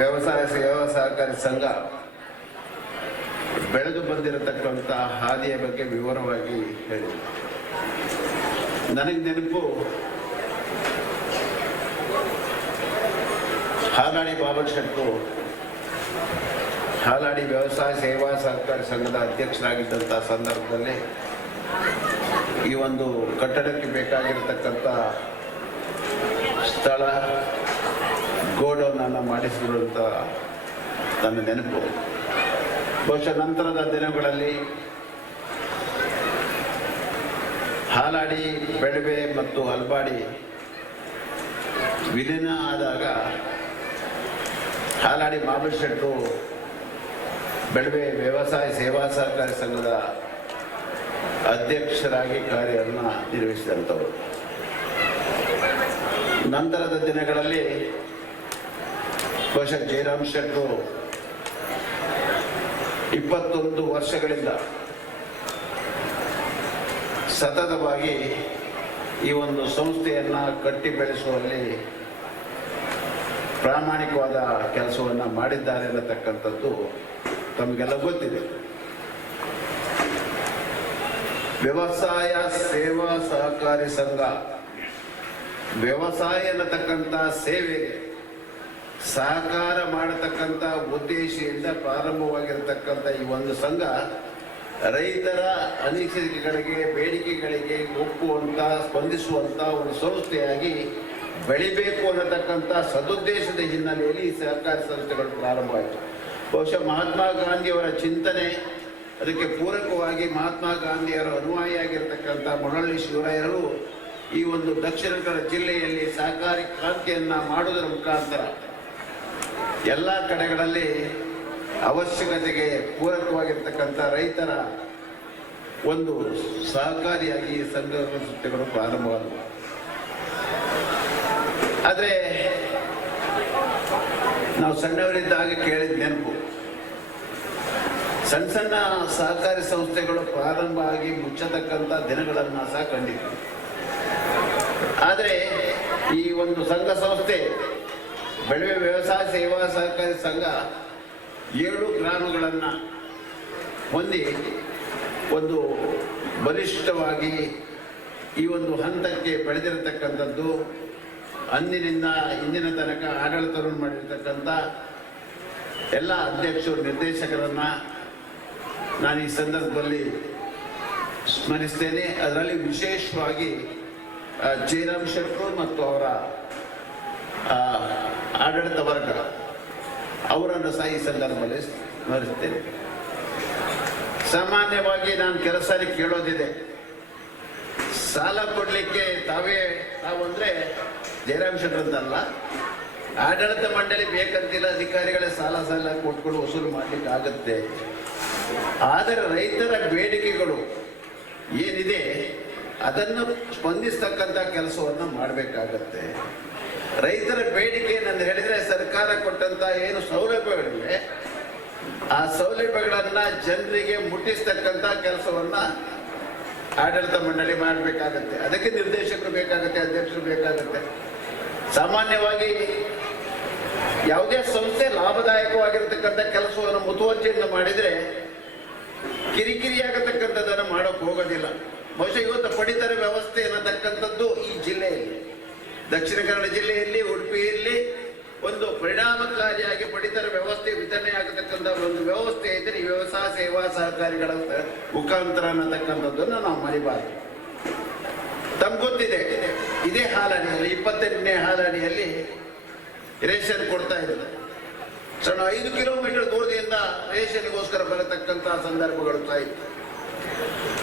ವ್ಯವಸಾಯ ಸೇವಾ ಸಹಕಾರಿ ಸಂಘ ಬೆಳೆದು ಬಂದಿರತಕ್ಕಂಥ ಹಾದಿಯ ಬಗ್ಗೆ ವಿವರವಾಗಿ ಹೇಳಿ. ನನಗೆ ನೆನಪು ಹಾಲಾಡಿ ಬಾಬಾ ಶೆಟ್ಟು ಹಾಲಾಡಿ ವ್ಯವಸಾಯ ಸೇವಾ ಸಹಕಾರಿ ಸಂಘದ ಅಧ್ಯಕ್ಷರಾಗಿದ್ದಂಥ ಸಂದರ್ಭದಲ್ಲಿ ಈ ಒಂದು ಕಟ್ಟಡಕ್ಕೆ ಬೇಕಾಗಿರತಕ್ಕಂಥ ಸ್ಥಳ ಗೋಡೌನನ್ನು ಮಾಡಿಸಿರುವಂಥ ನನ್ನ ನೆನಪು. ಬಹುಶಃ ನಂತರದ ದಿನಗಳಲ್ಲಿ ಹಾಲಾಡಿ, ಬೆಳವೆ ಮತ್ತು ಹಲ್ಬಾಡಿ ವಿಲೀನ ಆದಾಗ ಹಾಲಾಡಿ ಮಾಬಲ್ ಶೆಟ್ಟರು ಬೆಳವೆ ವ್ಯವಸಾಯ ಸೇವಾ ಸಹಕಾರಿ ಸಂಘದ ಅಧ್ಯಕ್ಷರಾಗಿ ಕಾರ್ಯವನ್ನು ನಿರ್ವಹಿಸಿದಂಥವರು. ನಂತರದ ದಿನಗಳಲ್ಲಿ ಬಹುಶಃ ಜಯರಾಮ್ ಶೆಟ್ಟರು ಇಪ್ಪತ್ತೊಂದು ವರ್ಷಗಳಿಂದ ಸತತವಾಗಿ ಈ ಒಂದು ಸಂಸ್ಥೆಯನ್ನ ಕಟ್ಟಿ ಬೆಳೆಸುವಲ್ಲಿ ಪ್ರಾಮಾಣಿಕವಾದ ಕೆಲಸವನ್ನು ಮಾಡಿದ್ದಾರೆ ಅನ್ನತಕ್ಕಂಥದ್ದು ತಮಗೆಲ್ಲ ಗೊತ್ತಿದೆ. ವ್ಯವಸಾಯ ಸೇವಾ ಸಹಕಾರಿ ಸಂಘ ವ್ಯವಸಾಯ ಅನ್ನತಕ್ಕಂಥ ಸೇವೆಗೆ ಸಹಕಾರ ಮಾಡತಕ್ಕಂಥ ಉದ್ದೇಶದಿಂದ ಪ್ರಾರಂಭವಾಗಿರತಕ್ಕಂಥ ಈ ಒಂದು ಸಂಘ ರೈತರ ಅನಿಸಿಕೆಗಳಿಗೆ, ಬೇಡಿಕೆಗಳಿಗೆ ಒಪ್ಪುವಂಥ ಸ್ಪಂದಿಸುವಂಥ ಒಂದು ಸಂಸ್ಥೆಯಾಗಿ ಬೆಳಿಬೇಕು ಅನ್ನತಕ್ಕಂಥ ಸದುದ್ದೇಶದ ಹಿನ್ನೆಲೆಯಲ್ಲಿ ಈ ಸಹಕಾರಿ ಸಂಸ್ಥೆಗಳು ಪ್ರಾರಂಭವಾಯಿತು ಬಹುಶಃ ಮಹಾತ್ಮ ಗಾಂಧಿಯವರ ಚಿಂತನೆ ಅದಕ್ಕೆ ಪೂರಕವಾಗಿ ಮಹಾತ್ಮ ಗಾಂಧಿಯವರ ಅನುಯಾಯಿಯಾಗಿರ್ತಕ್ಕಂಥ ಮೊಳಲಿ ಶಿವರಾಯರು ಈ ಒಂದು ದಕ್ಷಿಣ ಕನ್ನಡ ಜಿಲ್ಲೆಯಲ್ಲಿ ಸಹಕಾರಿ ಕ್ರಾಂತಿಯನ್ನ ಮಾಡುವುದರ ಮುಖಾಂತರ ಎಲ್ಲ ಕಡೆಗಳಲ್ಲಿ ಅವಶ್ಯಕತೆಗೆ ಪೂರಕವಾಗಿರ್ತಕ್ಕಂಥ ರೈತರ ಒಂದು ಸಹಕಾರಿಯಾಗಿ ಸಂಘ ಸಂಸ್ಥೆಗಳು ಪ್ರಾರಂಭವಾದವು. ಆದರೆ ನಾವು ಸಣ್ಣವರಿದ್ದಾಗ ಕೇಳಿದ ನೆನಪು. ಸಣ್ಣ ಸಣ್ಣ ಸಹಕಾರಿ ಸಂಸ್ಥೆಗಳು ಪ್ರಾರಂಭ ಆಗಿ ಮುಚ್ಚತಕ್ಕಂಥ ದಿನಗಳನ್ನು ಸಹ ಕಂಡಿದ್ವಿ. ಆದರೆ ಈ ಒಂದು ಸಂಘ ಸಂಸ್ಥೆ ಬೆಳವೆ ವ್ಯವಸಾಯ ಸೇವಾ ಸಹಕಾರಿ ಸಂಘ ಏಳು ಗ್ರಾಮಗಳನ್ನು ಹೊಂದಿ ಒಂದು ಬಲಿಷ್ಠವಾಗಿ ಈ ಒಂದು ಹಂತಕ್ಕೆ ಬೆಳೆದಿರತಕ್ಕಂಥದ್ದು, ಅಂದಿನಿಂದ ಇಂದಿನ ತನಕ ಆಡಳಿತವನ್ನು ಮಾಡಿರ್ತಕ್ಕಂಥ ಎಲ್ಲ ಅಧ್ಯಕ್ಷರು, ನಿರ್ದೇಶಕರನ್ನು ನಾನು ಈ ಸಂದರ್ಭದಲ್ಲಿ ಸ್ಮರಿಸ್ತೇನೆ. ಅದರಲ್ಲಿ ವಿಶೇಷವಾಗಿ ಜಯರಾಮ್ ಶೆಟ್ಟರು ಮತ್ತು ಅವರ ಆಡಳಿತ ವರ್ಗ ಅವರನ್ನು ಸಹ ಈ ಸಂದರ್ಭದಲ್ಲಿ ಸ್ಮರಿಸ್ತೇನೆ ಸಾಮಾನ್ಯವಾಗಿ ನಾನು ಕೆಲಸ ಕೇಳೋದಿದೆ. ಸಾಲ ಕೊಡ್ಲಿಕ್ಕೆ ತಾವೇ, ತಾವು ಅಂದ್ರೆ ಜಯರಾಮ್ ಶೆಟ್ಟರ್ದಲ್ಲ ಆಡಳಿತ ಮಂಡಳಿ ಬೇಕಂತಿಲ್ಲ, ಅಧಿಕಾರಿಗಳೇ ಸಾಲ ಸಾಲ ಕೊಟ್ಕೊಂಡು ವಸೂಲು ಮಾಡ್ಲಿಕ್ಕೆ ಆಗುತ್ತೆ. ಆದರೆ ರೈತರ ಬೇಡಿಕೆಗಳು ಏನಿದೆ, ಅದನ್ನು ಸ್ಪಂದಿಸ್ತಕ್ಕಂಥ ಕೆಲಸವನ್ನು ಮಾಡಬೇಕಾಗತ್ತೆ. ರೈತರ ಬೇಡಿಕೆ ನಾನು ಹೇಳಿದ್ರೆ ಸರ್ಕಾರ ಕೊಟ್ಟಂತ ಏನು ಸೌಲಭ್ಯಗಳಿವೆ, ಆ ಸೌಲಭ್ಯಗಳನ್ನ ಜನರಿಗೆ ಮುಟ್ಟಿಸ್ತಕ್ಕಂತ ಕೆಲಸವನ್ನ ಆಡಳಿತ ಮಂಡಳಿ ಮಾಡಬೇಕಾಗತ್ತೆ. ಅದಕ್ಕೆ ನಿರ್ದೇಶಕರು ಬೇಕಾಗತ್ತೆ, ಅಧ್ಯಕ್ಷರು ಬೇಕಾಗತ್ತೆ. ಸಾಮಾನ್ಯವಾಗಿ ಯಾವುದೇ ಸಂಸ್ಥೆ ಲಾಭದಾಯಕವಾಗಿರತಕ್ಕಂಥ ಕೆಲಸವನ್ನು ಮುತುವರ್ಜಿಯಿಂದ ಮಾಡಿದ್ರೆ ಕಿರಿಕಿರಿಯಾಗತಕ್ಕಂಥದ್ದನ್ನು ಮಾಡೋಕೆ ಹೋಗೋದಿಲ್ಲ. ಬಹುಶಃ ಇವತ್ತು ಪಡಿತರ ವ್ಯವಸ್ಥೆ ಅನ್ನತಕ್ಕಂಥದ್ದು ಈ ಜಿಲ್ಲೆಯಲ್ಲಿ. ದಕ್ಷಿಣ ಕನ್ನಡ ಜಿಲ್ಲೆಯಲ್ಲಿ, ಉಡುಪಿಯಲ್ಲಿ ಒಂದು ಪರಿಣಾಮಕಾರಿಯಾಗಿ ಪಡಿತರ ವ್ಯವಸ್ಥೆ ವಿತರಣೆ ಆಗತಕ್ಕಂಥ ಒಂದು ವ್ಯವಸ್ಥೆ ಇದ್ರೆ ಈ ವ್ಯವಸಾಯ ಸೇವಾ ಸಹಕಾರಿಗಳ ಮುಖಾಂತರ ಅನ್ನತಕ್ಕಂಥದ್ದನ್ನು ನಾವು ಮರಿಬಾರದು. ತಮ್ಗೆ ಗೊತ್ತಿದೆ, ಇದೇ ಹಾಲಡಿಯಲ್ಲಿ ಇಪ್ಪತ್ತೆಂಟನೇ ಹಾಲಡಿಯಲ್ಲಿ ರೇಷನ್ ಕೊಡ್ತಾ ಇದ್ದಾರೆ ಸಣ್ಣ ಐದು ಕಿಲೋಮೀಟರ್ ದೂರದಿಂದ ರೇಷನ್ಗೋಸ್ಕರ ಬರತಕ್ಕಂಥ ಸಂದರ್ಭಗಳು ಸಹ ಇತ್ತು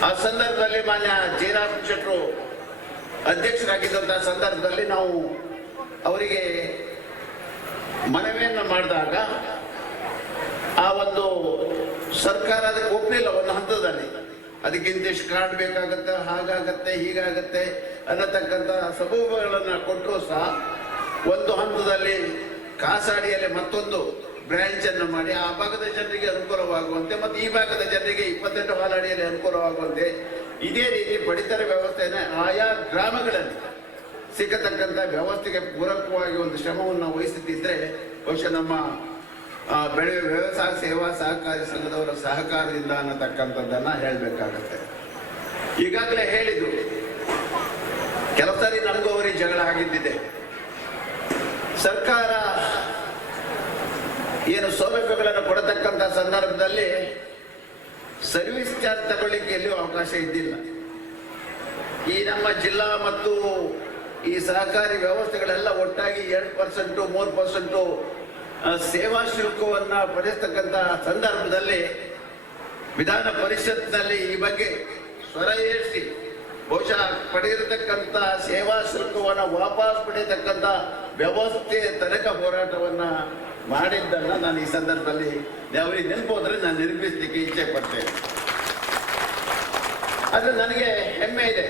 ಆ ಸಂದರ್ಭದಲ್ಲಿ ಮಾನ್ಯ ಜಯರಾಮ್ ಶೆಟ್ಟರು ಅಧ್ಯಕ್ಷರಾಗಿದ್ದಂತಹ ಸಂದರ್ಭದಲ್ಲಿ ನಾವು ಅವರಿಗೆ ಮನವಿಯನ್ನು ಮಾಡಿದಾಗ ಆ ಒಂದು ಸರ್ಕಾರ ಅದಕ್ಕೆ ಒಪ್ಪಲಿಲ್ಲ ಒಂದು ಹಂತದಲ್ಲಿ. ಅದಕ್ಕೆ ಇಂತಿಷ್ಟು ಕಾರ್ಡ್ ಬೇಕಾಗತ್ತೆ, ಹಾಗಾಗತ್ತೆ, ಹೀಗಾಗತ್ತೆ ಅನ್ನತಕ್ಕಂಥ ಸಬೂಬುಗಳನ್ನು ಕೊಟ್ಟರು ಸಹ ಒಂದು ಹಂತದಲ್ಲಿ ಕಾಸಾಡಿಯಲ್ಲಿ ಮತ್ತೊಂದು ಬ್ರ್ಯಾಂಚ್ ಅನ್ನು ಮಾಡಿ ಆ ಭಾಗದ ಜನರಿಗೆ ಅನುಕೂಲವಾಗುವಂತೆ, ಮತ್ತು ಈ ಭಾಗದ ಜನರಿಗೆ ಇಪ್ಪತ್ತೆಂಟು ಹಾಲಾಡಿಯಲ್ಲಿ ಅನುಕೂಲವಾಗುವಂತೆ ಇದೇ ರೀತಿ ಪಡಿತರ ವ್ಯವಸ್ಥೆಯನ್ನು ಆಯಾ ಗ್ರಾಮಗಳಲ್ಲಿ ಸಿಕ್ಕತಕ್ಕಂಥ ವ್ಯವಸ್ಥೆಗೆ ಪೂರಕವಾಗಿ ಒಂದು ಶ್ರಮವನ್ನು ವಹಿಸುತ್ತಿದ್ದರೆ ಬಹುಶಃ ನಮ್ಮ ಬೆಳೆ ವ್ಯವಸಾಯ ಸೇವಾ ಸಹಕಾರಿ ಸಂಘದವರ ಸಹಕಾರದಿಂದ ಅನ್ನತಕ್ಕಂಥದ್ದನ್ನು ಹೇಳಬೇಕಾಗತ್ತೆ. ಈಗಾಗಲೇ ಹೇಳಿದ್ರು ಕೆಲವು ಸಾರಿ ಜಗಳ ಆಗಿದ್ದಿದೆ. ಸರ್ಕಾರ ಏನು ಸೌಲಭ್ಯಗಳನ್ನು ಕೊಡತಕ್ಕಂಥ ಸಂದರ್ಭದಲ್ಲಿ ಸರ್ವಿಸ್ ಚಾರ್ಜ್ ತಗೊಳ್ಳಿಕ್ಕೆ ಎಲ್ಲಿಯೂ ಅವಕಾಶ ಇದ್ದಿಲ್ಲ. ಈ ನಮ್ಮ ಜಿಲ್ಲಾ ಮತ್ತು ಈ ಸಹಕಾರಿ ವ್ಯವಸ್ಥೆಗಳೆಲ್ಲ ಒಟ್ಟಾಗಿ ಎರಡು ಪರ್ಸೆಂಟು, ಮೂರು ಪರ್ಸೆಂಟು ಸೇವಾ ಶುಲ್ಕವನ್ನ ಪಡೆಸ್ತಕ್ಕಂಥ ಸಂದರ್ಭದಲ್ಲಿ ವಿಧಾನ ಪರಿಷತ್ನಲ್ಲಿ ಈ ಬಗ್ಗೆ ಸ್ವರ ಏರಿಸಿ ಬಹುಶಃ ಪಡೆದಿರತಕ್ಕಂಥ ಸೇವಾ ಶುಲ್ಕವನ್ನು ವಾಪಸ್ ಪಡೆಯತಕ್ಕಂಥ ವ್ಯವಸ್ಥೆ ತನಕ ಹೋರಾಟವನ್ನ ಮಾಡಿದ್ದನ್ನು ನಾನು ಈ ಸಂದರ್ಭದಲ್ಲಿ ದೇವರಿಗೆ ನೆನಪು ಅಂದ್ರೆ ನಾನು ನೆನಪಿಸ್ಲಿಕ್ಕೆ ಇಚ್ಛೆ ಪಡ್ತೇನೆ. ಆದ್ರೆ ನನಗೆ ಹೆಮ್ಮೆ ಇದೆ.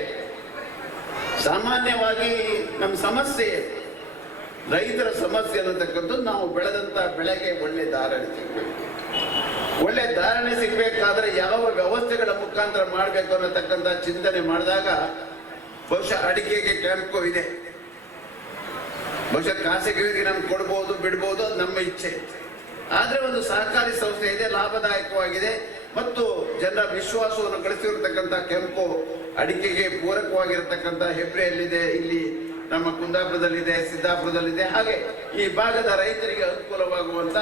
ಸಾಮಾನ್ಯವಾಗಿ ನಮ್ಮ ಸಮಸ್ಯೆ ರೈತರ ಸಮಸ್ಯೆ ಅನ್ನತಕ್ಕಂಥದ್ದು ನಾವು ಬೆಳೆದಂತ ಬೆಳೆಗೆ ಒಳ್ಳೆ ಧಾರಣೆ ಸಿಗಬೇಕು ಒಳ್ಳೆ ಧಾರಣೆ ಸಿಗ್ಬೇಕಾದ್ರೆ ಯಾವ ವ್ಯವಸ್ಥೆಗಳ ಮುಖಾಂತರ ಮಾಡಬೇಕು ಅನ್ನತಕ್ಕಂಥ ಚಿಂತನೆ ಮಾಡಿದಾಗ ಬಹುಶಃ ಅಡಿಕೆಗೆ ಕ್ಯಾಂಪ್ಕೋ ಇದೆ. ಬಹುಶಃ ಖಾಸಗಿಯವರಿಗೆ ನಮ್ಗೆ ಕೊಡ್ಬೋದು, ಬಿಡ್ಬೋದು, ಅದು ನಮ್ಮ ಇಚ್ಛೆ. ಆದ್ರೆ ಒಂದು ಸಹಕಾರಿ ಸಂಸ್ಥೆ ಇದೆ, ಲಾಭದಾಯಕವಾಗಿದೆ. ಮತ್ತು ಜನರ ವಿಶ್ವಾಸವನ್ನು ಗಳಿಸಿರ್ತಕ್ಕಂಥ ಕೆಂಪು ಅಡಿಕೆಗೆ ಪೂರಕವಾಗಿರತಕ್ಕಂಥ ಹೆಬ್ರೆಯಲ್ಲಿದೆ, ಇಲ್ಲಿ ನಮ್ಮ ಕುಂದಾಪುರದಲ್ಲಿದೆ, ಸಿದ್ದಾಪುರದಲ್ಲಿದೆ. ಹಾಗೆ ಈ ಭಾಗದ ರೈತರಿಗೆ ಅನುಕೂಲವಾಗುವಂತ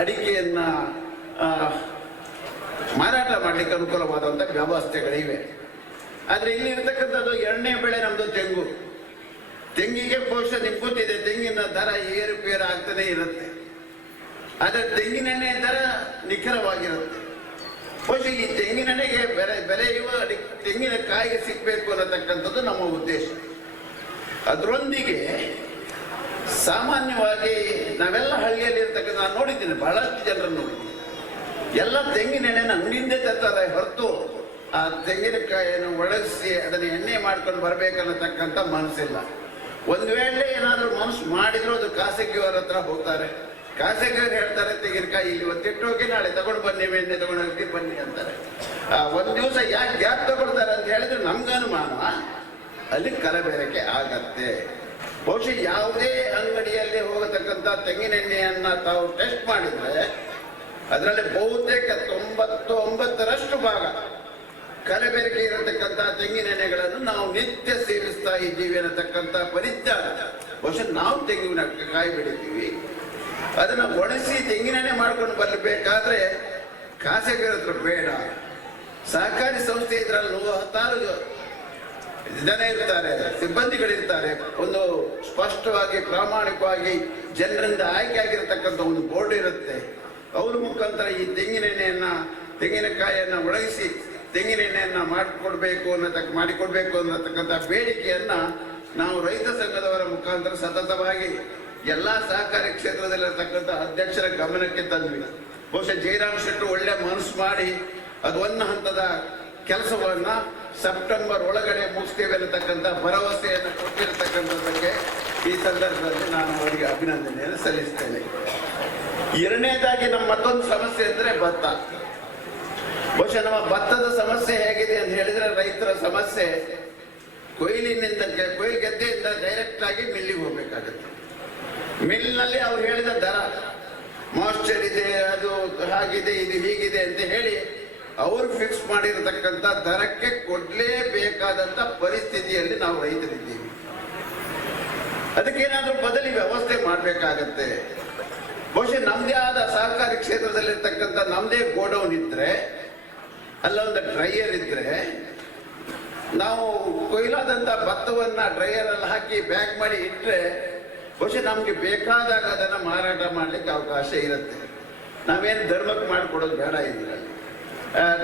ಅಡಿಕೆಯನ್ನ ಮಾರಾಟ ಮಾಡಲಿಕ್ಕೆ ಅನುಕೂಲವಾದಂಥ ವ್ಯವಸ್ಥೆಗಳಿವೆ. ಆದರೆ ಇಲ್ಲಿ ಇರ್ತಕ್ಕಂಥದ್ದು ಎರಡನೇ ಬೆಳೆ ನಮ್ಮದು ತೆಂಗು. ತೆಂಗಿಗೆ ಕೋಶ ನಿಮ್ಗೆ ಗೊತ್ತಿದೆ, ತೆಂಗಿನ ದರ ಏರುಪೇರು ಆಗ್ತಾನೆ ಇರುತ್ತೆ. ಆದರೆ ತೆಂಗಿನೆಣ್ಣೆ ದರ ನಿಖರವಾಗಿರುತ್ತೆ. ಬಹುಶಃ ಈ ತೆಂಗಿನೆಣ್ಣೆಗೆ ಬೆಲೆ ಬೆಲೆಯುವ ತೆಂಗಿನ ಕಾಯಿಗೆ ಸಿಗಬೇಕು ಅನ್ನತಕ್ಕಂಥದ್ದು ನಮ್ಮ ಉದ್ದೇಶ. ಅದರೊಂದಿಗೆ ಸಾಮಾನ್ಯವಾಗಿ ನಾವೆಲ್ಲ ಹಳ್ಳಿಯಲ್ಲಿ ಇರ್ತಕ್ಕಂಥ ನಾನು ನೋಡಿದ್ದೀನಿ, ಬಹಳಷ್ಟು ಜನರನ್ನು ನೋಡಿದ್ದೀನಿ. ಎಲ್ಲ ತೆಂಗಿನ ಎಣ್ಣೆನ ಅಂಗಡಿಯಿಂದ ತರ್ತಾರೆ ಹೊರತು ಆ ತೆಂಗಿನಕಾಯಿಯನ್ನು ಒಣಗಿಸಿ ಅದನ್ನ ಎಣ್ಣೆ ಮಾಡ್ಕೊಂಡು ಬರಬೇಕನ್ನತಕ್ಕಂಥ ಮನಸ್ಸಿಲ್ಲ. ಒಂದು ವೇಳೆ ಏನಾದರೂ ಮನಸ್ಸು ಮಾಡಿದ್ರು ಅದು ಖಾಸಗಿಯವರ ಹತ್ರ ಹೋಗ್ತಾರೆ. ಖಾಸಗಿಯವರು ಹೇಳ್ತಾರೆ, ತೆಂಗಿನಕಾಯಿ ಇಲ್ಲಿ ಒತ್ತಿಟ್ಟು ಹೋಗಿ ನಾಳೆ ತಗೊಂಡು ಬನ್ನಿ ಎಣ್ಣೆ ತಗೊಂಡು ಬನ್ನಿ ಅಂತಾರೆ. ಒಂದ್ ದಿವಸ ಯಾಕೆ ಗ್ಯಾಪ್ ತಗೊಳ್ತಾರೆ ಅಂತ ಹೇಳಿದ್ರೆ ನಮ್ಗೆ ಅನುಮಾನ, ಅಲ್ಲಿ ಕಲಬೆರಕೆ ಆಗತ್ತೆ. ಬಹುಶಃ ಯಾವುದೇ ಅಂಗಡಿಯಲ್ಲಿ ಹೋಗತಕ್ಕಂಥ ತೆಂಗಿನೆಣ್ಣೆಯನ್ನು ತಾವು ಟೆಸ್ಟ್ ಮಾಡಿದ್ರೆ ಅದರಲ್ಲಿ ಬಹುತೇಕ ತೊಂಬತ್ತು ಒಂಬತ್ತರಷ್ಟು ಭಾಗ ಕಲಬೆರಕೆ ಇರತಕ್ಕಂತಹ ತೆಂಗಿನೆಣ್ಣೆಗಳನ್ನು ನಾವು ನಿತ್ಯ ಸೇವಿಸ್ತಾ ಇದ್ದೀವಿ ಅನ್ನತಕ್ಕಂಥ ಪರಿಜ್ಞಾನ. ಬಹುಶಃ ನಾವು ತೆಂಗಿನ ಕಾಯಿ ಬೆಳಿತೀವಿ ಅದನ್ನ ಒಣಸಿ ತೆಂಗಿನೆಣ್ಣೆ ಮಾಡ್ಕೊಂಡು ಬರಬೇಕಾದ್ರೆ ಹತ್ರ ಬೇಡ. ಸಹಕಾರಿ ಸಂಸ್ಥೆ ಇದ್ರಲ್ಲಿ ಹತ್ತಾರು ಜನ ಇರ್ತಾರೆ, ಸಿಬ್ಬಂದಿಗಳಿರ್ತಾರೆ. ಒಂದು ಸ್ಪಷ್ಟವಾಗಿ ಪ್ರಾಮಾಣಿಕವಾಗಿ ಜನರಿಂದ ಆಯ್ಕೆ ಆಗಿರತಕ್ಕಂಥ ಒಂದು ಬೋರ್ಡ್ ಇರುತ್ತೆ. ಅವ್ರ ಮುಖಾಂತರ ಈ ತೆಂಗಿನೆಣ್ಣೆಯನ್ನ ತೆಂಗಿನಕಾಯಿಯನ್ನ ಒಣಗಿಸಿ ತೆಂಗಿನೆಣ್ಣೆಯನ್ನ ಮಾಡಿಕೊಡ್ಬೇಕು ಅನ್ನತಕ್ಕ, ಮಾಡಿಕೊಡ್ಬೇಕು ಅನ್ನತಕ್ಕಂಥ ಬೇಡಿಕೆಯನ್ನ ನಾವು ರೈತ ಸಂಘದವರ ಮುಖಾಂತರ ಸತತವಾಗಿ ಎಲ್ಲಾ ಸಹಕಾರಿ ಕ್ಷೇತ್ರದಲ್ಲಿರತಕ್ಕಂಥ ಅಧ್ಯಕ್ಷರ ಗಮನಕ್ಕೆ ತಂದ್ವಿ. ಬಹುಶಃ ಜಯರಾಮ್ ಶೆಟ್ರು ಒಳ್ಳೆ ಮನಸ್ಸು ಮಾಡಿ ಅದು ಒಂದು ಹಂತದ ಕೆಲಸವನ್ನ ಸೆಪ್ಟೆಂಬರ್ ಒಳಗಡೆ ಮುಗಿಸ್ತೇವೆ ಅನ್ನತಕ್ಕಂಥ ಭರವಸೆಯನ್ನು ಕೊಟ್ಟಿರತಕ್ಕಂಥದ್ದಕ್ಕೆ ಈ ಸಂದರ್ಭದಲ್ಲಿ ನಾನು ಅವರಿಗೆ ಅಭಿನಂದನೆಯನ್ನು ಸಲ್ಲಿಸ್ತೇನೆ. ಎರಡನೇದಾಗಿ ನಮ್ಮ ಮತ್ತೊಂದು ಸಮಸ್ಯೆ ಅಂದ್ರೆ ಭತ್ತ. ಬಹುಶಃ ನಮ್ಮ ಭತ್ತದ ಸಮಸ್ಯೆ ಹೇಗಿದೆ ಅಂತ ಹೇಳಿದ್ರೆ ರೈತರ ಸಮಸ್ಯೆ ಕೊಯ್ಲಿನಿಂದ ಕೊಯ್ಲು ಗದ್ದೆಯಿಂದ ಡೈರೆಕ್ಟ್ ಆಗಿ ಮಿಲ್ಲಿಗೆ ಹೋಗ್ಬೇಕಾಗತ್ತೆ. ಮಿಲ್ನಲ್ಲಿ ಅವ್ರು ಹೇಳಿದ ದರ ಮಾಯಿಶ್ಚರ್ ಇದೆ, ಅದು ಹಾಗಿದೆ, ಇದು ಹೀಗಿದೆ ಅಂತ ಹೇಳಿ ಅವರು ಫಿಕ್ಸ್ ಮಾಡಿರತಕ್ಕಂಥ ದರಕ್ಕೆ ಕೊಡ್ಲೇಬೇಕಾದಂತ ಪರಿಸ್ಥಿತಿಯಲ್ಲಿ ನಾವು ರೈತರಿದ್ದೀವಿ. ಅದಕ್ಕೇನಾದ್ರೂ ಬದಲಿ ವ್ಯವಸ್ಥೆ ಮಾಡಬೇಕಾಗತ್ತೆ. ಬಹುಶಃ ನಮ್ದೇ ಆದ ಸಹಕಾರಿ ಕ್ಷೇತ್ರದಲ್ಲಿರ್ತಕ್ಕಂಥ ನಮ್ದೇ ಗೋಡೌನ್ ಇದ್ರೆ, ಅಲ್ಲೊಂದು ಡ್ರೈಯರ್ ಇದ್ರೆ, ನಾವು ಭತ್ತವನ್ನ ಡ್ರೈಯರ್ ಅಲ್ಲಿ ಹಾಕಿ ಬ್ಯಾಗ್ ಮಾಡಿ ಇಟ್ಟರೆ ಬಹುಶಃ ನಮ್ಗೆ ಬೇಕಾದಾಗ ಅದನ್ನ ಮಾರಾಟ ಮಾಡ್ಲಿಕ್ಕೆ ಅವಕಾಶ ಇರುತ್ತೆ. ನಾವೇನು ಧರ್ಮಕ್ಕೆ ಮಾಡಿಕೊಡೋದು ಬೇಡ ಇದರಲ್ಲಿ.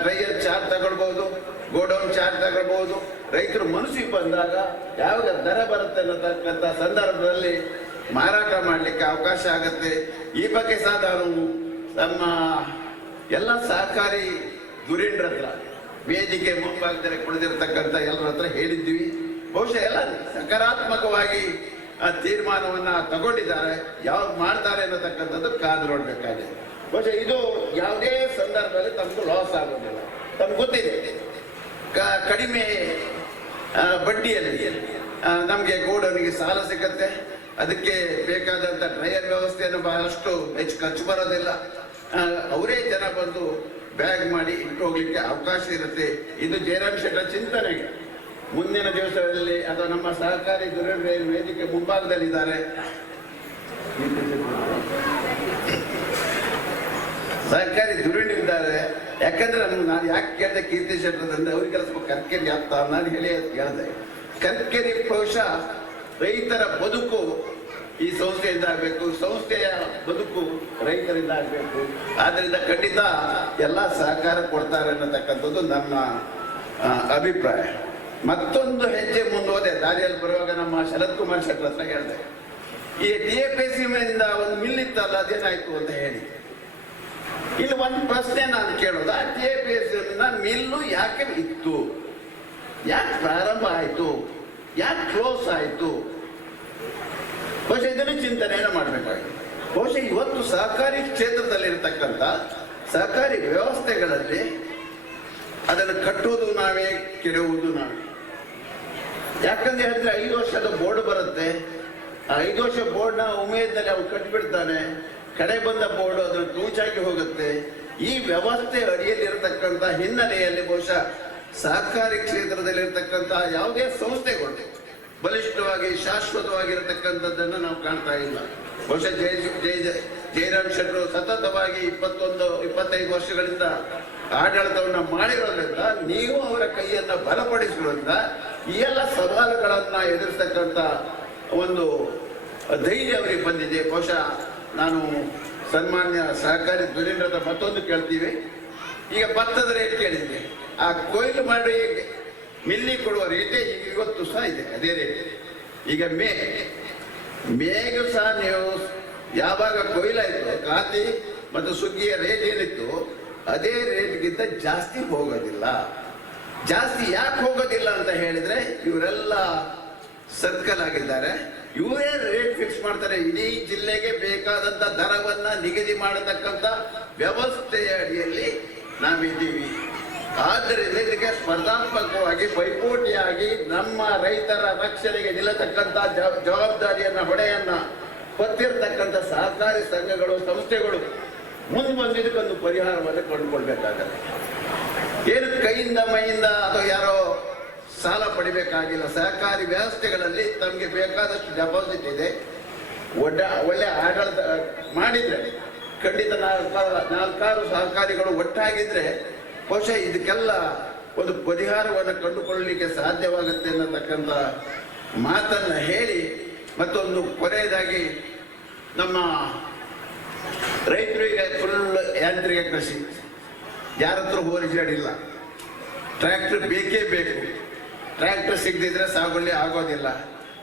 ಡ್ರೈಯರ್ ಚಾರ್ಜ್ ತಗೊಳ್ಬಹುದು ಗೋಡೌನ್ ಚಾರ್ಜ್ ತಗೊಳ್ಬಹುದು ರೈತರು ಮನಸ್ಸಿಗೆ ಬಂದಾಗ ಯಾವಾಗ ದರ ಬರುತ್ತೆ ಅನ್ನತಕ್ಕಂಥ ಸಂದರ್ಭದಲ್ಲಿ ಮಾರಾಟ ಮಾಡಲಿಕ್ಕೆ ಅವಕಾಶ ಆಗುತ್ತೆ. ಈ ಬಗ್ಗೆ ಸಹ ನಾನು ನಮ್ಮ ಎಲ್ಲ ಸಹಕಾರಿ ಧುರೀಂಡ್ರ ಹತ್ರ, ವೇದಿಕೆ ಮುಂಭಾಗದಲ್ಲಿ ಕುಳಿತಿರ್ತಕ್ಕಂಥ ಎಲ್ಲರ ಹತ್ರ ಹೇಳಿದ್ದೀವಿ. ಬಹುಶಃ ಎಲ್ಲ ಸಕಾರಾತ್ಮಕವಾಗಿ ಆ ತೀರ್ಮಾನವನ್ನ ತಗೊಂಡಿದ್ದಾರೆ. ಯಾವ್ದು ಮಾಡ್ತಾರೆ ಅನ್ನತಕ್ಕಂಥದ್ದು ಕಾದು ನೋಡ್ಬೇಕಾಗಿದೆ. ಬಹುಶಃ ಇದು ಯಾವುದೇ ಸಂದರ್ಭದಲ್ಲಿ ತಮಗೂ ಲಾಸ್ ಆಗೋದಿಲ್ಲ. ತಮ್ಗೆ ಗೊತ್ತಿದೆ. ಕಡಿಮೆ ಬಡ್ಡಿಯಲ್ಲಿ ನಮ್ಗೆ ಗೋಡನಿಗೆ ಸಾಲ ಸಿಗತ್ತೆ. ಅದಕ್ಕೆ ಬೇಕಾದಂತ ಡ್ರೈಯರ್ ವ್ಯವಸ್ಥೆಯನ್ನು ಬಹಳಷ್ಟು ಹೆಚ್ಚು ಖರ್ಚು ಬರೋದಿಲ್ಲ. ಅವರೇ ಜನ ಬಂದು ಬ್ಯಾಗ್ ಮಾಡಿ ಇಟ್ಟು ಹೋಗ್ಲಿಕ್ಕೆ ಅವಕಾಶ ಇರುತ್ತೆ. ಇದು ಜಯರಾಮ್ ಶೆಟ್ಟರ್ ಚಿಂತನೆ. ಮುಂದಿನ ದಿವಸಗಳಲ್ಲಿ ಅಥವಾ ನಮ್ಮ ಸಹಕಾರಿ ದುರೇ ವೇದಿಕೆ ಮುಂಭಾಗದಲ್ಲಿದ್ದಾರೆ. ಸರ್ಕಾರಿ ದುರುಣಿದ್ದಾರೆ ಯಾಕಂದ್ರೆ ನಮ್ಗೆ ನಾನು ಯಾಕೆ ಕೇಳಿದೆ ಕೀರ್ತಿ ಶೆಟ್ಟರ್ ಅಂದ್ರೆ ಅವ್ರಿಗೆ ಸ್ವಲ್ಪ ಕರ್ಕೆರಿ ಆಗ್ತಾ ನಾನು ಹೇಳಿ ಕೇಳಿದೆ. ಕರ್ಕೆರಿ ಬಹುಶಃ ರೈತರ ಬದುಕು ಈ ಸಂಸ್ಥೆಯಿಂದ ಆಗಬೇಕು ಸಂಸ್ಥೆಯ ಬದುಕು ರೈತರಿಂದ ಆಗಬೇಕು ಆದ್ರಿಂದ ಖಂಡಿತ ಎಲ್ಲ ಸಹಕಾರ ಕೊಡ್ತಾರೆ ಅನ್ನತಕ್ಕಂಥದ್ದು ನನ್ನ ಅಭಿಪ್ರಾಯ. ಮತ್ತೊಂದು ಹೆಜ್ಜೆ ಮುಂದೋದೆ, ದಾರಿಯಲ್ಲಿ ಬರುವಾಗ ನಮ್ಮ ಶರತ್ ಕುಮಾರ್ ಶೆಟ್ಟರ್ ಹತ್ರ ಹೇಳಿದೆ. ಈ ಡಿ ಎ ಪಿ ಸಿ ಮೇಲಿಂದ ಒಂದು ಮಿಲ್ ಇತ್ತಲ್ಲ, ಅದೇನಾಯ್ತು ಅಂತ ಹೇಳಿ. ಇಲ್ಲಿ ಒಂದು ಪ್ರಶ್ನೆ ನಾನು ಕೇಳೋದು, ಆ D A P S mill ಯಾಕೆ ಇತ್ತು? ಯಾಕೆ ಪ್ರಾರಂಭ ಆಯಿತು? ಯಾಕೆ ಕ್ಲೋಸ್ ಆಯಿತು? ಬಹುಶಃ ಇದನ್ನು ಚಿಂತನೆಯನ್ನು ಮಾಡಬೇಕಾಗಿದೆ ಬಹುಶಃ ಇವತ್ತು ಸಹಕಾರಿ ಕ್ಷೇತ್ರದಲ್ಲಿರತಕ್ಕಂಥ ಸಹಕಾರಿ ವ್ಯವಸ್ಥೆಗಳಲ್ಲಿ ಅದನ್ನು ಕಟ್ಟುವುದು ನಾವೇ ಕೆಡುವುದು ನಾವೇ. ಯಾಕಂದ್ರೆ ಹೇಳಿದ್ರೆ ಐದು ವರ್ಷದ ಬೋರ್ಡ್ ಬರುತ್ತೆ. ಆ ಐದು ವರ್ಷ ಬೋರ್ಡ್ನ ಉಮೇದಲ್ಲಿ ಅವ್ನು ಕಟ್ಟಿಬಿಡ್ತಾನೆ. ಕಡೆ ಬಂದ ಬೋರ್ಡ್ ಅದನ್ನು ತೂಚಾಗಿ ಹೋಗುತ್ತೆ. ಈ ವ್ಯವಸ್ಥೆ ಅಡಿಯಲ್ಲಿರತಕ್ಕಂಥ ಹಿನ್ನೆಲೆಯಲ್ಲಿ ಬಹುಶಃ ಸಹಕಾರಿ ಕ್ಷೇತ್ರದಲ್ಲಿರ್ತಕ್ಕಂತಹ ಯಾವುದೇ ಸಂಸ್ಥೆಗಳು ಬಲಿಷ್ಠವಾಗಿ, ಶಾಶ್ವತವಾಗಿರತಕ್ಕಂಥದ್ದನ್ನು ನಾವು ಕಾಣ್ತಾ ಇಲ್ಲ. ಬಹುಶಃ ಜಯ ಜಯ ಜಯ- ಜಯರಾಮ್ ಶೆಟ್ಟರು ಸತತವಾಗಿ ಇಪ್ಪತ್ತೊಂದು, ಇಪ್ಪತ್ತೈದು ವರ್ಷಗಳಿಂದ ಆಡಳಿತವನ್ನು ಮಾಡಿರೋದ್ರಿಂದ, ನೀವು ಅವರ ಕೈಯನ್ನು ಬಲಪಡಿಸಿರೋದ್ರಿಂದ ಈ ಎಲ್ಲ ಸವಾಲುಗಳನ್ನು ಎದುರಿಸ್ತಕ್ಕಂಥ ಒಂದು ಧೈರ್ಯ ಅವರಿಗೆ ಬಂದಿದೆ. ಬಹುಶಃ ನಾನು ಸನ್ಮಾನ್ಯ ಸಹಕಾರಿ ದುರೀಂದ್ರದ ಮತ್ತೊಂದು ಕೇಳ್ತೀವಿ. ಈಗ ಭತ್ತದ ರೇಟ್ ಕೇಳಿದ್ವಿ. ಆ ಕೊಯ್ಲು ಮಾಡಿ ಮಿಲ್ಲಿ ಕೊಡುವ ರೀತಿ ಇವತ್ತು ಸಹ ಇದೆ. ಅದೇ ರೀತಿ. ಈಗ ಮೇ, ಮೇಗೂ ಸಹ ನೀವು ಯಾವಾಗ ಕೊಯ್ಲಾಯ್ತು, ಕಾತಿ ಮತ್ತು ಸುಗ್ಗಿಯ ರೇಟ್ ಏನಿತ್ತು, ಅದೇ ರೇಟ್ಗಿಂತ ಜಾಸ್ತಿ ಹೋಗೋದಿಲ್ಲ. ಜಾಸ್ತಿ ಯಾಕೆ ಹೋಗೋದಿಲ್ಲ ಅಂತ ಹೇಳಿದ್ರೆ, ಇವರೆಲ್ಲ ಸರ್ಕಲ್ ಆಗಿದ್ದಾರೆ. ಇವರೇ ರೇಟ್ ಫಿಕ್ಸ್ ಮಾಡ್ತಾರೆ. ಇಡೀ ಜಿಲ್ಲೆಗೆ ಬೇಕಾದಂತ ದರವನ್ನ ನಿಗದಿ ಮಾಡತಕ್ಕಂತ ವ್ಯವಸ್ಥೆಯ ಅಡಿಯಲ್ಲಿ ನಾವಿದ್ದೀವಿ. ಆದ್ದರಿಂದ ಇದಕ್ಕೆ ಸ್ಪರ್ಧಾತ್ಮಕವಾಗಿ, ಪೈಪೋಟಿಯಾಗಿ ನಮ್ಮ ರೈತರ ರಕ್ಷಣೆಗೆ ನಿಲ್ಲತಕ್ಕಂತ ಜವ- ಜವಾಬ್ದಾರಿಯನ್ನ, ಹೊಣೆಯನ್ನ ಹೊತ್ತಿರ್ತಕ್ಕಂಥ ಸಹಕಾರಿ ಸಂಘಗಳು, ಸಂಸ್ಥೆಗಳು ಮುಂದೆ ಬಂದಿದ್ದಕ್ಕೊಂದು ಪರಿಹಾರವನ್ನು ಕಂಡುಕೊಳ್ಬೇಕಾಗತ್ತೆ. ಏನು ಕೈಯಿಂದ, ಮೈಯಿಂದ ಅಥವಾ ಯಾರೋ ಸಾಲ ಪಡಿಬೇಕಾಗಿಲ್ಲ. ಸಹಕಾರಿ ವ್ಯವಸ್ಥೆಗಳಲ್ಲಿ ತಮಗೆ ಬೇಕಾದಷ್ಟು ಡೆಪಾಸಿಟ್ ಇದೆ. ಒಡ್ಡ, ಒಳ್ಳೆ ಆಡಳಿತ ಮಾಡಿದ್ರೆ, ಖಂಡಿತ ನಾಲ್ಕಾರು ನಾಲ್ಕಾರು ಸಹಕಾರಿಗಳು ಒಟ್ಟಾಗಿದ್ರೆ ಬಹುಶಃ ಇದಕ್ಕೆಲ್ಲ ಒಂದು ಪರಿಹಾರವನ್ನು ಕಂಡುಕೊಳ್ಳಲಿಕ್ಕೆ ಸಾಧ್ಯವಾಗುತ್ತೆ ಅನ್ನತಕ್ಕಂಥ ಮಾತನ್ನು ಹೇಳಿ ಮತ್ತೊಂದು ಕೊನೆಯದಾಗಿ ನಮ್ಮ ರೈತರಿಗೆ ಫುಲ್ ಯಾಂತ್ರಿಕ ಕೃಷಿ. ಯಾರತ್ರ ಹೋಲಿಸಾಡಿಲ್ಲ ಟ್ರ್ಯಾಕ್ಟರ್ ಬೇಕೇ ಬೇಕು. ಟ್ರ್ಯಾಕ್ಟರ್ ಸಿಗದಿದ್ರೆ ಸಾಗುವಳಿ ಆಗೋದಿಲ್ಲ.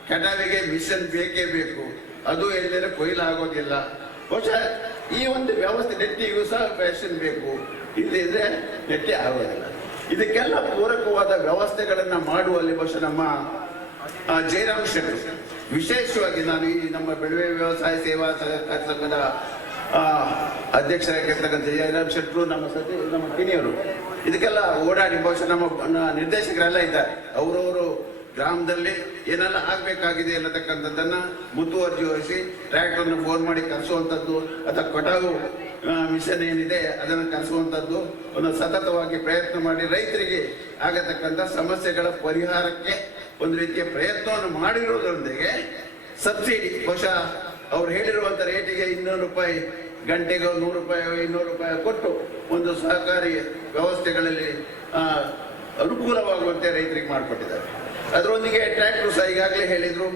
ಕಟಾವಿಗೆ ಮಿಷನ್ ಬೇಕೇ ಬೇಕು. ಅದು ಎಲ್ಲರೂ ಕೊಯ್ಲು ಆಗೋದಿಲ್ಲ. ಬಹುಶಃ ಈ ಒಂದು ವ್ಯವಸ್ಥೆ ನೆಟ್ಟಿಗೂ ಸಹ ಫ್ಯಾಷನ್ ಬೇಕು. ಇಲ್ಲದಿದ್ರೆ ನೆಟ್ಟೆ ಆಗೋದಿಲ್ಲ. ಇದಕ್ಕೆಲ್ಲ ಪೂರಕವಾದ ವ್ಯವಸ್ಥೆಗಳನ್ನ ಮಾಡುವಲ್ಲಿ ಬಹುಶಃ ನಮ್ಮ ಜಯರಾಮ್ ಶೆಟ್ಟರು. ವಿಶೇಷವಾಗಿ ನಾನು ಈ ನಮ್ಮ ಬೆಳವೆ ವ್ಯವಸಾಯ ಸೇವಾ ಸಹಕಾರ ಸಂಘದ ಅಧ್ಯಕ್ಷರಾಗಿರ್ತಕ್ಕಂಥ ಜಯರಾಮ್ ಶೆಟ್ಟರು, ನಮ್ಮ ಸತಿ, ನಮ್ಮ ಕಿನಿಯವರು. ಇದಕ್ಕೆಲ್ಲ ಓಡಾಡಿ ಬಹುಶಃ ನಮ್ಮ ನಿರ್ದೇಶಕರೆಲ್ಲ ಇದ್ದಾರೆ. ಅವರವರು ಗ್ರಾಮದಲ್ಲಿ ಏನೆಲ್ಲ ಆಗಬೇಕಾಗಿದೆ ಅನ್ನತಕ್ಕಂಥದ್ದನ್ನು ಮುತುವರ್ಜಿ ವಹಿಸಿ ಟ್ರ್ಯಾಕ್ಟರ್ನ ಫೋನ್ ಮಾಡಿ ಕರೆಸುವಂಥದ್ದು, ಅಥವಾ ಕೊಟಾವು ಮಿಷನ್ ಏನಿದೆ ಅದನ್ನು ಕರೆಸುವಂಥದ್ದು, ಒಂದು ಸತತವಾಗಿ ಪ್ರಯತ್ನ ಮಾಡಿ ರೈತರಿಗೆ ಆಗತಕ್ಕಂಥ ಸಮಸ್ಯೆಗಳ ಪರಿಹಾರಕ್ಕೆ ಒಂದು ರೀತಿಯ ಪ್ರಯತ್ನವನ್ನು ಮಾಡಿರುವುದರೊಂದಿಗೆ ಸಬ್ಸಿಡಿ, ಬಹುಶಃ ಅವ್ರು ಹೇಳಿರುವಂಥ ರೇಟಿಗೆ ಇನ್ನೂರು ರೂಪಾಯಿ, ಗಂಟೆಗೆ ನೂರು ರೂಪಾಯಿ, ಇನ್ನೂರು ರೂಪಾಯಿ ಕೊಟ್ಟು ಒಂದು ಸಹಕಾರಿ ವ್ಯವಸ್ಥೆಗಳಲ್ಲಿ ಅನುಕೂಲವಾಗುವಂತೆ ರೈತರಿಗೆ ಮಾಡಿಕೊಟ್ಟಿದ್ದಾರೆ. ಅದರೊಂದಿಗೆ ಟ್ರ್ಯಾಕ್ಟರ್ ಸಹ ಈಗಾಗಲೇ ಹೇಳಿದ್ರು.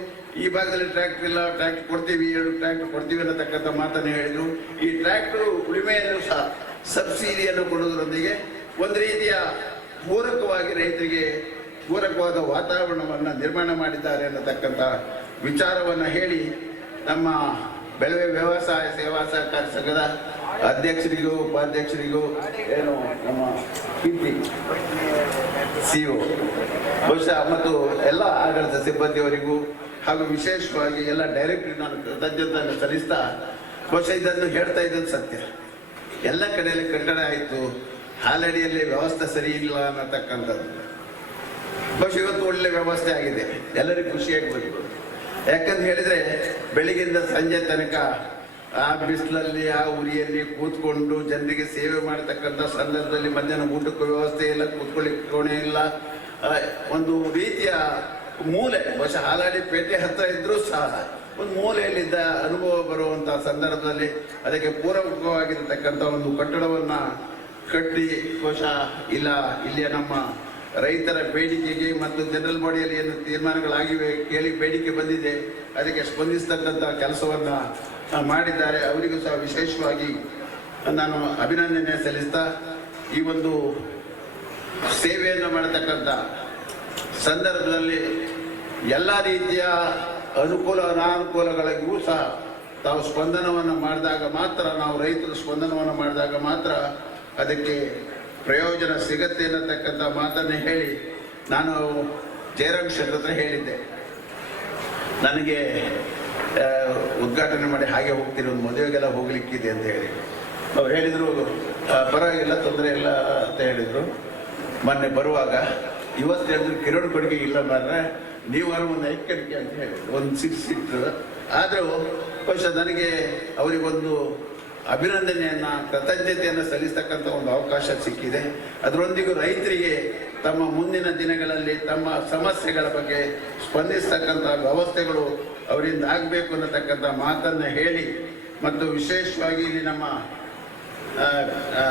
ಈ ಭಾಗದಲ್ಲಿ ಟ್ರ್ಯಾಕ್ಟರ್ ಇಲ್ಲ, ಟ್ರ್ಯಾಕ್ಟರ್ ಕೊಡ್ತೀವಿ, ಎರಡು ಟ್ರ್ಯಾಕ್ಟರ್ ಕೊಡ್ತೀವಿ ಅನ್ನತಕ್ಕಂಥ ಮಾತನ್ನು ಹೇಳಿದ್ರು. ಈ ಟ್ರ್ಯಾಕ್ಟರ್ ಉಳಿಮೆಯನ್ನು ಸಹ ಸಬ್ಸಿಡಿಯನ್ನು ಕೊಡೋದರೊಂದಿಗೆ ಒಂದು ರೀತಿಯ ಪೂರಕವಾಗಿ ರೈತರಿಗೆ ಪೂರಕವಾದ ವಾತಾವರಣವನ್ನು ನಿರ್ಮಾಣ ಮಾಡಿದ್ದಾರೆ ಅನ್ನತಕ್ಕಂಥ ವಿಚಾರವನ್ನು ಹೇಳಿ ನಮ್ಮ ಬೆಳವೆ ವ್ಯವಸಾಯ ಸೇವಾ ಸಹಕಾರ ಸಂಘದ ಅಧ್ಯಕ್ಷರಿಗೂ, ಉಪಾಧ್ಯಕ್ಷರಿಗೂ, ಏನು ನಮ್ಮ ಕೀರ್ತಿ. ಸಿಒ. ಬಹುಶಃ ಮತ್ತು ಎಲ್ಲ ಆಡಳಿತ ಸಿಬ್ಬಂದಿಯವರಿಗೂ ಹಾಗೂ ವಿಶೇಷವಾಗಿ ಎಲ್ಲ ಡೈರೆಕ್ಟ್ರಿ ನಾನು ಕೃತಜ್ಞತೆಯನ್ನು ಸಲ್ಲಿಸ್ತಾ ಬಹುಶಃ ಇದನ್ನು ಹೇಳ್ತಾ ಇದ್ದದ್ದು ಸತ್ಯ. ಎಲ್ಲ ಕಡೆಯಲ್ಲಿ ಕಟ್ಟಡ ಆಯಿತು, ಹಾಲಡಿಯಲ್ಲಿ ವ್ಯವಸ್ಥೆ ಸರಿ ಇಲ್ಲ ಅನ್ನತಕ್ಕಂಥದ್ದು. ಬಹುಶಃ ಇವತ್ತು ಒಳ್ಳೆ ವ್ಯವಸ್ಥೆ ಆಗಿದೆ. ಎಲ್ಲರಿಗೂ ಖುಷಿಯಾಗಬೇಕು ಯಾಕಂತ ಹೇಳಿದ್ರೆ, ಬೆಳಿಗ್ಗೆಯಿಂದ ಸಂಜೆ ತನಕ ಆ ಬಿಸಿಲಲ್ಲಿ, ಆ ಉರಿಯಲ್ಲಿ ಕೂತ್ಕೊಂಡು ಜನರಿಗೆ ಸೇವೆ ಮಾಡತಕ್ಕಂಥ ಸಂದರ್ಭದಲ್ಲಿ ಮಧ್ಯಾಹ್ನ ಊಟಕ್ಕೂ ವ್ಯವಸ್ಥೆ ಇಲ್ಲ, ಕೂತ್ಕೊಳ್ಳಿಕ್ಕೆ ಕೋಣೆ ಇಲ್ಲ. ಒಂದು ರೀತಿಯ ಮೂಲೆ, ಬಹುಶಃ ಹಾಲಾಡಿ ಪೇಟೆ ಹತ್ರ ಇದ್ರೂ ಸಹ ಒಂದು ಮೂಲೆಯಲ್ಲಿದ್ದ ಅನುಭವ ಬರುವಂತಹ ಸಂದರ್ಭದಲ್ಲಿ ಅದಕ್ಕೆ ಪೂರಕವಾಗಿರತಕ್ಕಂಥ ಒಂದು ಕಟ್ಟಡವನ್ನ ಕಟ್ಟಿ, ಬಹುಶಃ ಇಲ್ಲ, ಇಲ್ಲಿಯ ನಮ್ಮ ರೈತರ ಬೇಡಿಕೆಗೆ ಮತ್ತು ಜನರಲ್ ಬಾಡಿಯಲ್ಲಿ ಏನು ತೀರ್ಮಾನಗಳಾಗಿವೆ ಕೇಳಿ ಬೇಡಿಕೆ ಬಂದಿದೆ. ಅದಕ್ಕೆ ಸ್ಪಂದಿಸ್ತಕ್ಕಂಥ ಕೆಲಸವನ್ನ ಮಾಡಿದ್ದಾರೆ. ಅವರಿಗೂ ಸಹ ವಿಶೇಷವಾಗಿ ನಾನು ಅಭಿನಂದನೆ ಸಲ್ಲಿಸ್ತಾ ಈ ಒಂದು ಸೇವೆಯನ್ನು ಮಾಡತಕ್ಕಂಥ ಸಂದರ್ಭದಲ್ಲಿ ಎಲ್ಲ ರೀತಿಯ ಅನುಕೂಲ, ಅನಾನುಕೂಲಗಳಿಗೂ ಸಹ ತಾವು ಸ್ಪಂದನವನ್ನು ಮಾಡಿದಾಗ ಮಾತ್ರ, ನಾವು ರೈತರು ಸ್ಪಂದನವನ್ನು ಮಾಡಿದಾಗ ಮಾತ್ರ ಅದಕ್ಕೆ ಪ್ರಯೋಜನ ಸಿಗತ್ತೆ ಅನ್ನತಕ್ಕಂಥ ಮಾತನ್ನು ಹೇಳಿ ನಾನು ಜಯರಾಮ್ ಶೆಟ್ಟರ್ ಹತ್ರ ಹೇಳಿದ್ದೆ. ನನಗೆ ಉದ್ಘಾಟನೆ ಮಾಡಿ ಹಾಗೆ ಹೋಗ್ತೀನಿ, ಒಂದು ಮದುವೆಗೆಲ್ಲ ಹೋಗ್ಲಿಕ್ಕಿದೆ ಅಂತ ಹೇಳಿ. ಅವ್ರು ಹೇಳಿದರು ಪರವಾಗಿಲ್ಲ ತೊಂದರೆ ಇಲ್ಲ ಅಂತ ಹೇಳಿದರು. ಮೊನ್ನೆ ಬರುವಾಗ, ಇವತ್ತು ಹೇಳಿದ್ರು ಕಿರಣ್ ಕೊಡುಗೆ ಇಲ್ಲ ಮಾರ್ರೆ, ನೀವು ಒಂದು ಐಕ್ಯಕ್ಕೆ ಅಂತ ಹೇಳಿ, ಒಂದು ಸಿಕ್ಸ್ ಸೀಟ್ರು ಆದರೂ ಬಹುಶಃ ನನಗೆ ಅವರಿಗೊಂದು ಅಭಿನಂದನೆಯನ್ನು, ಕೃತಜ್ಞತೆಯನ್ನು ಸಲ್ಲಿಸ್ತಕ್ಕಂಥ ಒಂದು ಅವಕಾಶ ಸಿಕ್ಕಿದೆ. ಅದರೊಂದಿಗೂ ರೈತರಿಗೆ ತಮ್ಮ ಮುಂದಿನ ದಿನಗಳಲ್ಲಿ ತಮ್ಮ ಸಮಸ್ಯೆಗಳ ಬಗ್ಗೆ ಸ್ಪಂದಿಸ್ತಕ್ಕಂಥ ವ್ಯವಸ್ಥೆಗಳು ಅವರಿಂದ ಆಗಬೇಕು ಅನ್ನತಕ್ಕಂಥ ಮಾತನ್ನು ಹೇಳಿ ಮತ್ತು ವಿಶೇಷವಾಗಿ ಇಲ್ಲಿ ನಮ್ಮ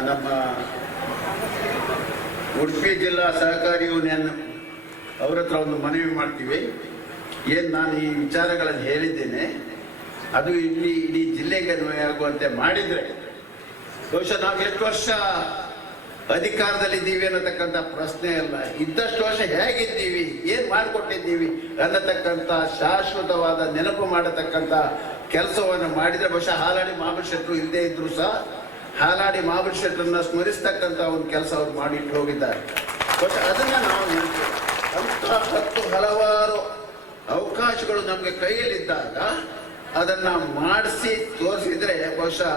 ನಮ್ಮ ಉಡುಪಿ ಜಿಲ್ಲಾ ಸಹಕಾರಿ ಯೂನಿಯನ್ ಅವ್ರ ಹತ್ರ ಒಂದು ಮನವಿ ಮಾಡ್ತೀವಿ. ಏನು ನಾನು ಈ ವಿಚಾರಗಳನ್ನು ಹೇಳಿದ್ದೇನೆ, ಅದು ಇಲ್ಲಿ ಇಡೀ ಜಿಲ್ಲೆಗೆ ಅನ್ವಯ ಆಗುವಂತೆ ಮಾಡಿದರೆ ಬಹುಶಃ ನಾವು ಎಷ್ಟು ವರ್ಷ ಅಧಿಕಾರದಲ್ಲಿದ್ದೀವಿ ಅನ್ನತಕ್ಕಂಥ ಪ್ರಶ್ನೆ ಅಲ್ಲ. ಇದ್ದಷ್ಟು ವರ್ಷ ಹೇಗಿದ್ದೀವಿ? ಏನು ಮಾಡಿಕೊಟ್ಟಿದ್ದೀವಿ? ಅನ್ನತಕ್ಕಂಥ ಶಾಶ್ವತವಾದ ನೆನಪು ಮಾಡತಕ್ಕಂಥ ಕೆಲಸವನ್ನು ಮಾಡಿದರೆ ಬಹುಶಃ ಹಾಲಾಡಿ ಮಹಾಬಲಿ ಶೆಟ್ಟರು ಇದ್ದರೂ ಸಹ ಹಾಲಾಡಿ ಮಹಾಬಲಿ ಶೆಟ್ಟರನ್ನ ಸ್ಮರಿಸ್ತಕ್ಕಂಥ ಒಂದು ಕೆಲಸ ಅವ್ರು ಮಾಡಿಟ್ಟು ಹೋಗಿದ್ದಾರೆ. ಬಟ್ ಅದನ್ನ ನಾವು ಅಂತ ಹತ್ತು ಹಲವಾರು ಅವಕಾಶಗಳು ನಮಗೆ ಕೈಯಲ್ಲಿದ್ದಾಗ ಅದನ್ನ ಮಾಡಿಸಿ ತೋರಿಸಿದ್ರೆ ಬಹುಶಃ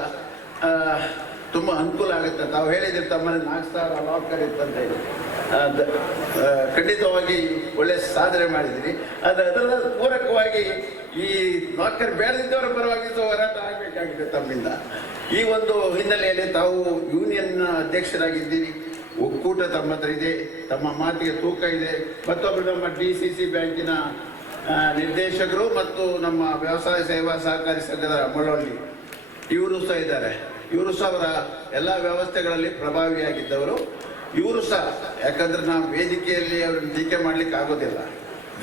ತುಂಬಾ ಅನುಕೂಲ ಆಗುತ್ತೆ. ತಾವು ಹೇಳಿದ್ರೆ ತಮ್ಮನೆ ನಾಲ್ಕು ಸಾವಿರ ಲಾಕರ್ ಇತ್ತಂತ ಹೇಳಿ. ಖಂಡಿತವಾಗಿ ಒಳ್ಳೆ ಸಾಧನೆ ಮಾಡಿದಿರಿ. ಆದ್ರೆ ಅದರ ಪೂರಕವಾಗಿ ಈ ಲಾಕರ್ ಬೇಡದಿದ್ದವರ ಪರವಾಗಿ ಹೋರಾಟ ಆಗಬೇಕಾಗಿದೆ ತಮ್ಮಿಂದ. ಈ ಒಂದು ಹಿನ್ನೆಲೆಯಲ್ಲಿ ತಾವು ಯೂನಿಯನ್ ಅಧ್ಯಕ್ಷರಾಗಿದ್ದೀರಿ. ಒಕ್ಕೂಟ ತಮ್ಮ ಹತ್ರ ಇದೆ, ತಮ್ಮ ಮಾತಿಗೆ ತೂಕ ಇದೆ. ಮತ್ತೊಬ್ಬರು ನಮ್ಮ ಡಿ ಸಿ ಸಿ ಬ್ಯಾಂಕಿನ ನಿರ್ದೇಶಕರು ಮತ್ತು ನಮ್ಮ ವ್ಯವಸಾಯ ಸೇವಾ ಸಹಕಾರಿ ಸಂಘದ ಮಳವಳ್ಳಿ ಇವರು ಸಹ ಇದ್ದಾರೆ. ಇವರು ಸಹ ಅವರ ಎಲ್ಲ ವ್ಯವಸ್ಥೆಗಳಲ್ಲಿ ಪ್ರಭಾವಿಯಾಗಿದ್ದವರು. ಇವರು ಸಹ, ಯಾಕಂದ್ರೆ ನಾವು ವೇದಿಕೆಯಲ್ಲಿ ಅವ್ರನ್ನ ಟೀಕೆ ಮಾಡ್ಲಿಕ್ಕೆ ಆಗೋದಿಲ್ಲ.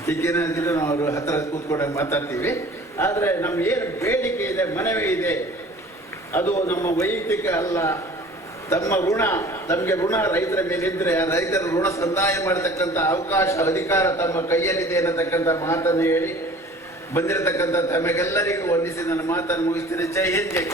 ಟೀಕೆನ ನಾವು ಅವ್ರ ಹತ್ರ ಕೂತ್ಕೊಂಡು ಮಾತಾಡ್ತೀವಿ. ಆದರೆ ನಮ್ಮ ಏನು ಬೇಡಿಕೆ ಇದೆ, ಮನವಿ ಇದೆ, ಅದು ನಮ್ಮ ವೈಯಕ್ತಿಕ ಅಲ್ಲ. ತಮ್ಮ ಋಣ, ತಮಗೆ ಋಣ ರೈತರ ಮೇಲಿದ್ದರೆ ಆ ರೈತರ ಋಣ ಸಂದಾಯ ಮಾಡತಕ್ಕಂಥ ಅವಕಾಶ, ಅಧಿಕಾರ ತಮ್ಮ ಕೈಯಲ್ಲಿದೆ ಅನ್ನತಕ್ಕಂಥ ಮಾತನ್ನು ಹೇಳಿ ಬಂದಿರತಕ್ಕಂಥ ತಮಗೆಲ್ಲರಿಗೂ ವಂದಿಸಿ ನನ್ನ ಮಾತನ್ನು ಮುಗಿಸ್ತೀನಿ. ಜೈ ಹಿಂದ್, ಜೈ.